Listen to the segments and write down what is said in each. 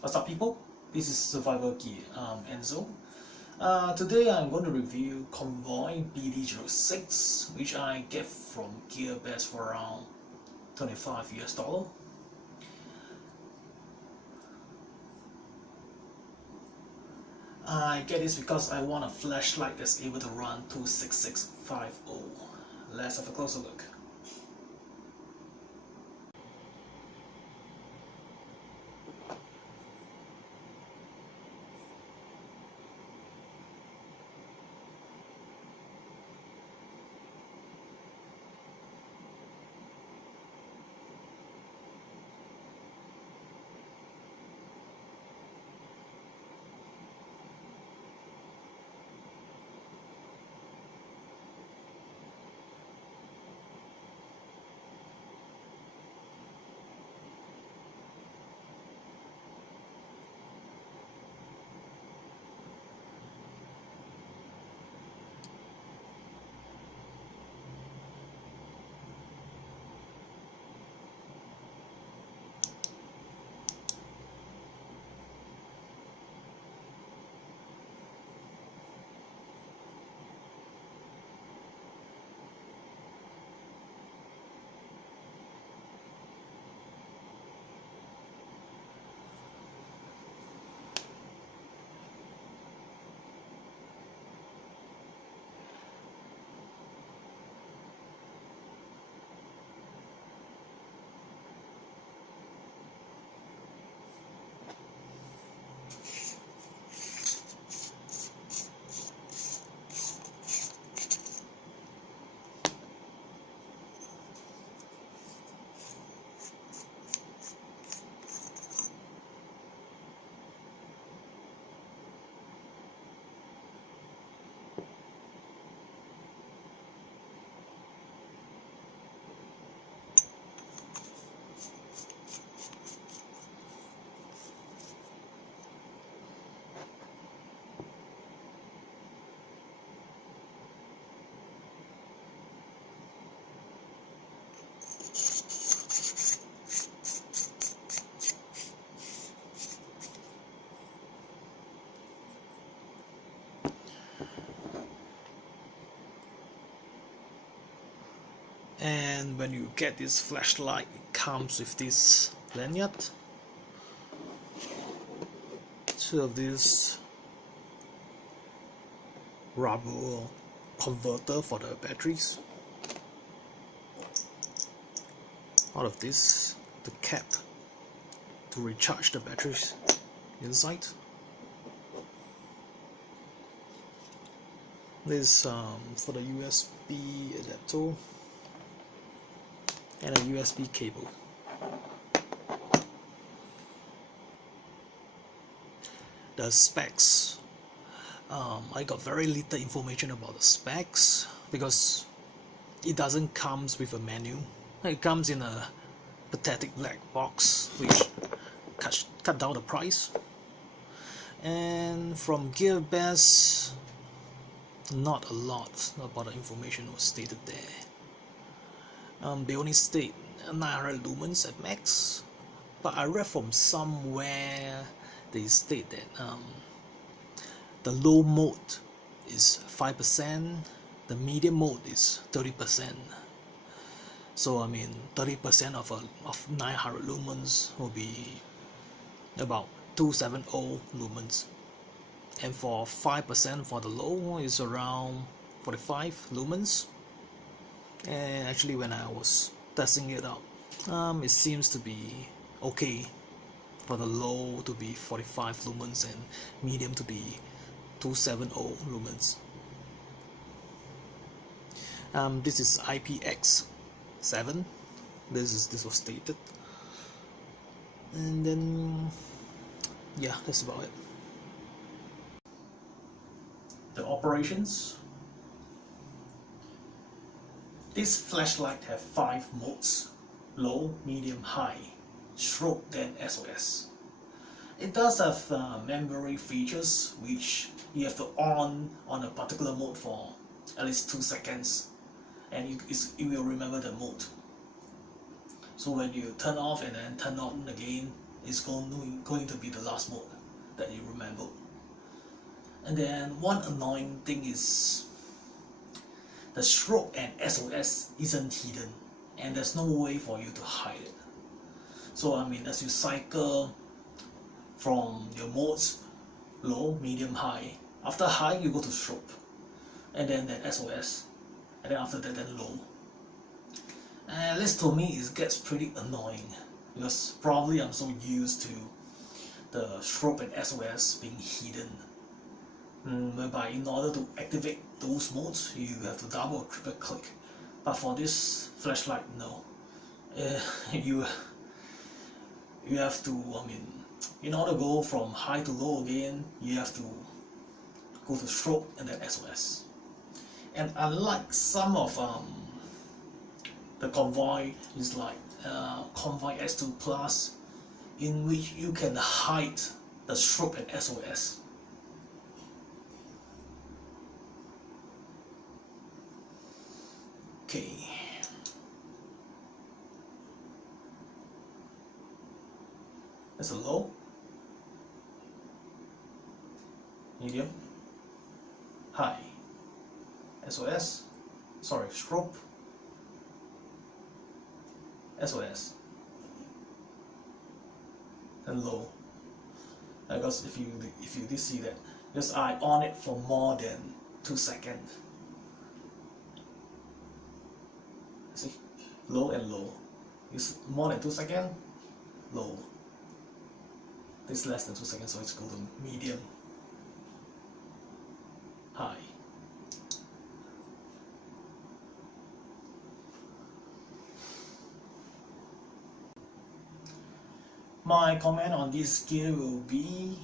What's up, people? This is Survival Gear Enzo. Today I'm going to review Convoy BD06, which I get from GearBest for around $25 US. I get this because I want a flashlight that's able to run 26650. Let's have a closer look. And when you get this flashlight, it comes with this lanyard, two of these rubber converter for the batteries, out of this the cap to recharge the batteries inside. This for the USB adapter and a USB cable. The specs, I got very little information about the specs because it doesn't come with a menu. It comes in a pathetic black box which cut down the price. And from GearBest, not a lot about the information was stated there. They only state 900 lumens at max, but I read from somewhere they state that the low mode is 5%, the medium mode is 30%. So I mean 30% of 900 lumens will be about 270 lumens, and for 5% for the low is around 45 lumens. And actually when I was testing it out, it seems to be okay for the low to be 45 lumens and medium to be 270 lumens. This is IPX7. This was stated, and then yeah, that's about it. The operations. This flashlight have 5 modes: low, medium, high, strobe and SOS. It does have memory features which you have to on a particular mode for at least 2 seconds, and you will remember the mode. So when you turn off and then turn on again, is going to be the last mode that you remember. And then one annoying thing is the strobe and SOS isn't hidden, and there's no way for you to hide it. So I mean, as you cycle from your modes, low, medium, high, after high you go to strobe, and then SOS, and then after that then low. And this to me it gets pretty annoying, because probably I'm so used to the strobe and SOS being hidden, whereby in order to activate those modes you have to double or triple click. But for this flashlight, no. You have to, I mean, in order to go from high to low again, you have to go to strobe and then SOS. And unlike some of the Convoy is like Convoy S2 Plus, in which you can hide the strobe and SOS. Okay. That's a low, medium, high, SOS, sorry, strobe, SOS, and low. Because if you did see that, just I on it for more than 2 seconds. See, low and low. It's more than 2 seconds, low. This is less than 2 seconds, so it's called a medium, high. My comment on this gear will be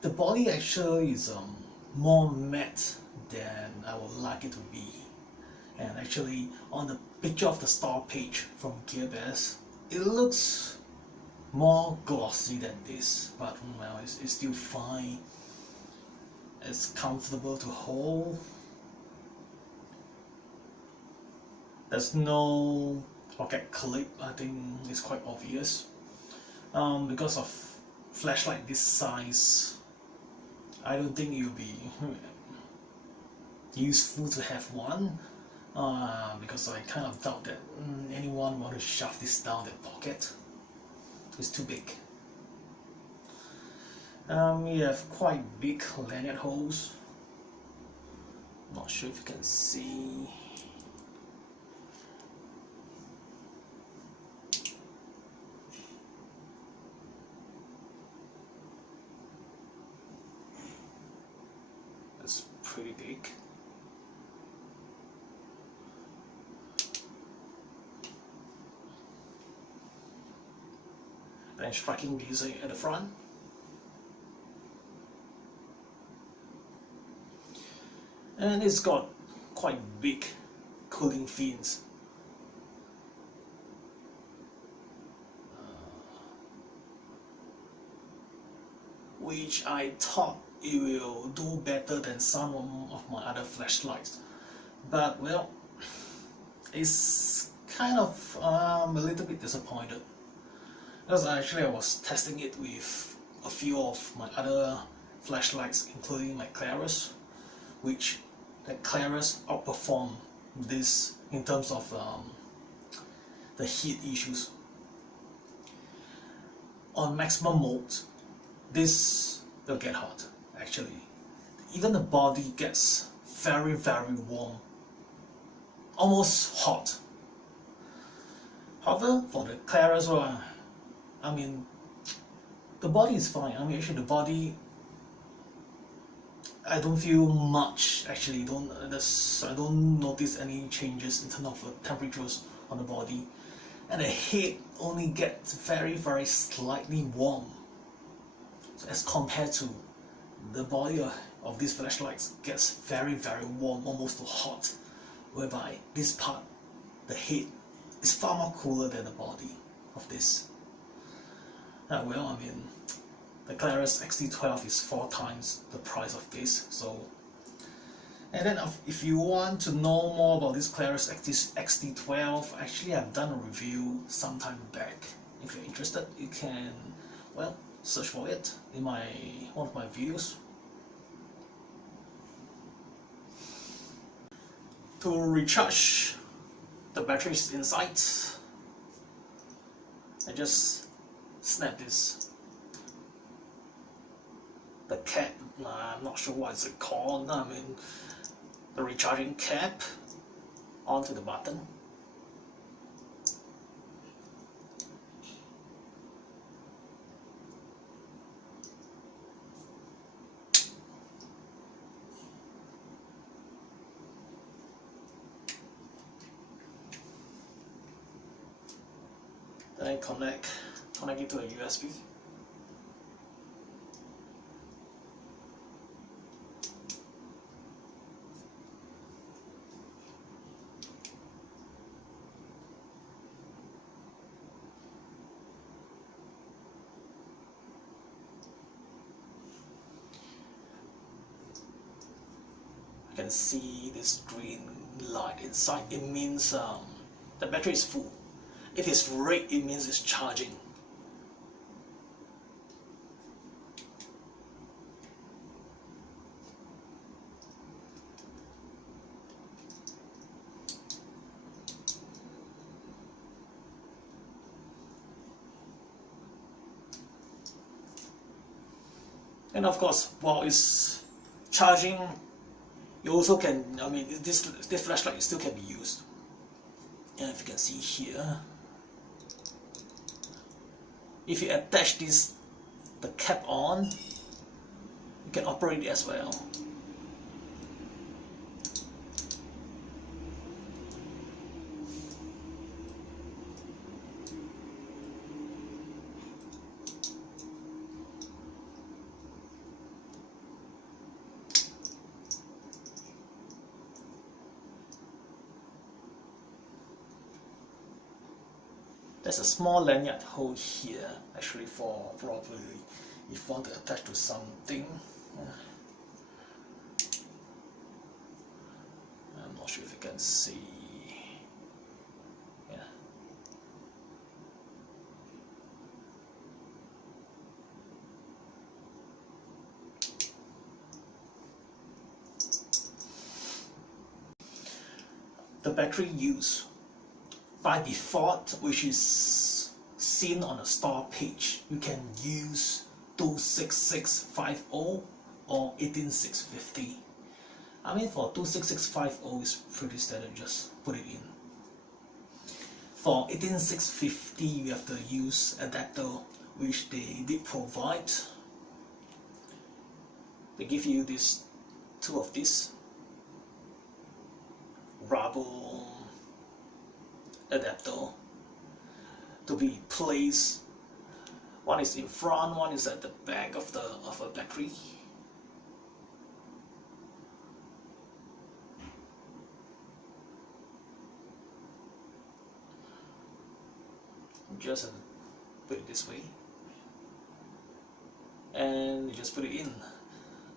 the body actually is more matte than I would like it to be. And actually on the picture of the store page from GearBest, it looks more glossy than this, but well, it's still fine. It's comfortable to hold. There's no pocket clip, I think it's quite obvious. Because of flashlight this size, I don't think it will be useful to have one, because I kind of doubt that anyone want to shove this down their pocket. It's too big. You have quite big lanyard holes. Not sure if you can see. It's pretty big. And striking music at the front. And it's got quite big cooling fins. Which I thought it will do better than some of my other flashlights. But well, it's kind of a little bit disappointed. Because actually I was testing it with a few of my other flashlights, including my Clarus, which the Clarus outperformed this in terms of the heat issues. On maximum mode, this will get hot actually. Even the body gets very warm, almost hot. However, for the Clarus one, I mean, the body is fine. I mean, actually the body, I don't feel much actually. I don't notice any changes in terms of temperatures on the body, and the head only gets very slightly warm. So as compared to the body of these flashlights gets very warm, almost to hot, whereby this part, the head, is far more cooler than the body of this. Well, I mean, the Clarus XT12 is 4 times the price of this, so And then if you want to know more about this Clarus XT12, actually I've done a review some time back. If you're interested, you can, well, search for it in one of my videos. To recharge the batteries inside, I just snap the cap, I'm not sure what it's called, I mean the recharging cap, onto the button. Then I connect it to a USB. You can see this green light inside. It means the battery is full. If it's red, it means it's charging. And of course, while it's charging, you also can, I mean, this flashlight still can be used. And if you can see here, if you attach the cap on, you can operate it as well. There's a small lanyard hole here, actually, for probably if you want to attach to something. I'm not sure if you can see. Yeah. The battery use by default, which is seen on the store page, you can use 26650 or 18650. I mean, for 26650 is pretty standard, just put it in. For 18650, you have to use adapter, which they did provide. They give you two of these rubber adapter to be placed. One is in front, one is at the back of a battery. Just put it this way, and you just put it in.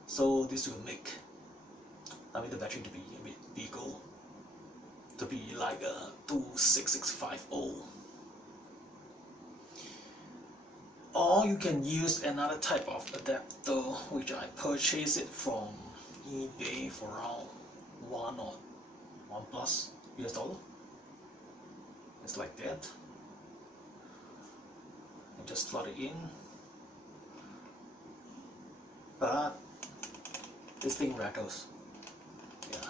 So this will make, I mean, the battery to be a bit bigger, to be like a 26650. Or you can use another type of adapter, which I purchased it from eBay for around $1+ US. It's like that. And just slot it in. But this thing rattles. Yeah.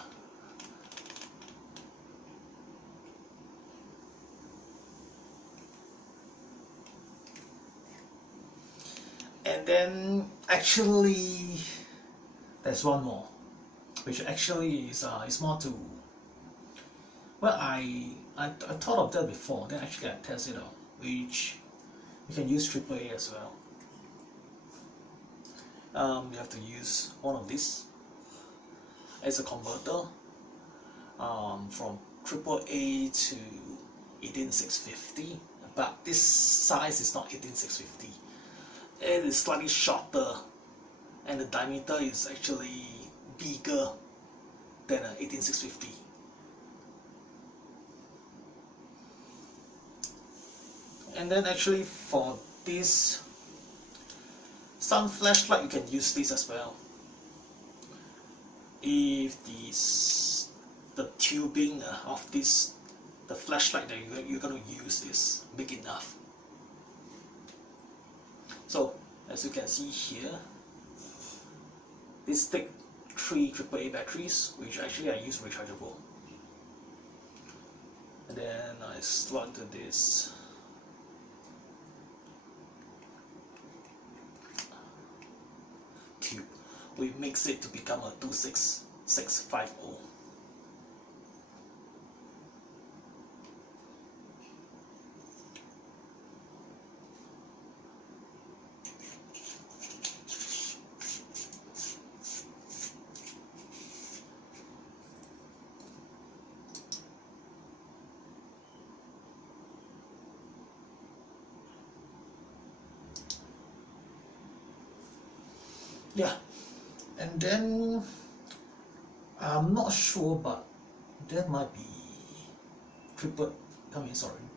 And then actually there's one more, which actually is more to, well, I thought of that before, then actually I tested it out, which you can use AAA as well. You have to use one of these as a converter from AAA to 18650, but this size is not 18650. It is slightly shorter, and the diameter is actually bigger than an 18650. And then actually for this sun flashlight, you can use this as well. If the tubing of the flashlight that you're going to use is big enough. So as you can see here, this take 3 AAA batteries, which actually I use rechargeable. And then I slot into this tube. We mix it to become a 26650. Yeah, and then I'm not sure, but there might be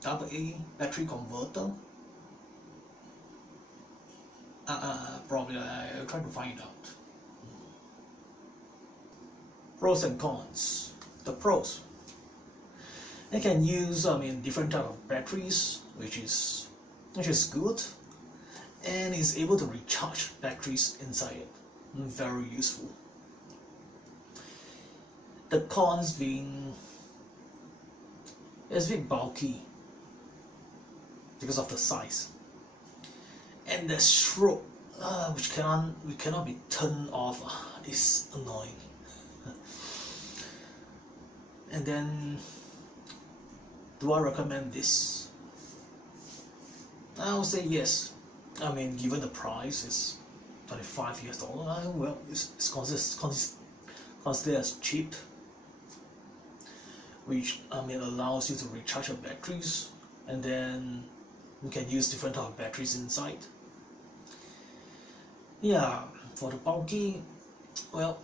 double A battery converter. Probably I'll try to find it out. Pros and cons. The pros: you can use different type of batteries, which is good, and is able to recharge batteries inside it. Very useful. The cons being it's a bit bulky because of the size, and the strobe which cannot be turned off is annoying. And then, do I recommend this? I would say yes. Given the price is $25 US, well, it's considered as cheap, which allows you to recharge your batteries, and then you can use different type of batteries inside. Yeah, for the bulky, well,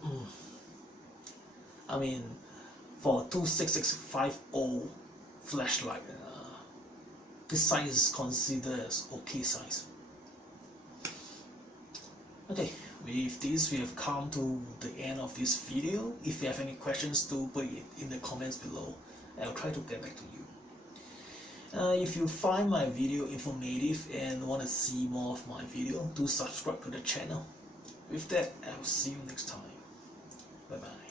for 26650 flashlight, this size is considered as okay size. Okay, with this we have come to the end of this video. If you have any questions, do put it in the comments below. I'll try to get back to you. If you find my video informative and want to see more of my video, do subscribe to the channel. With that, I'll see you next time. Bye bye.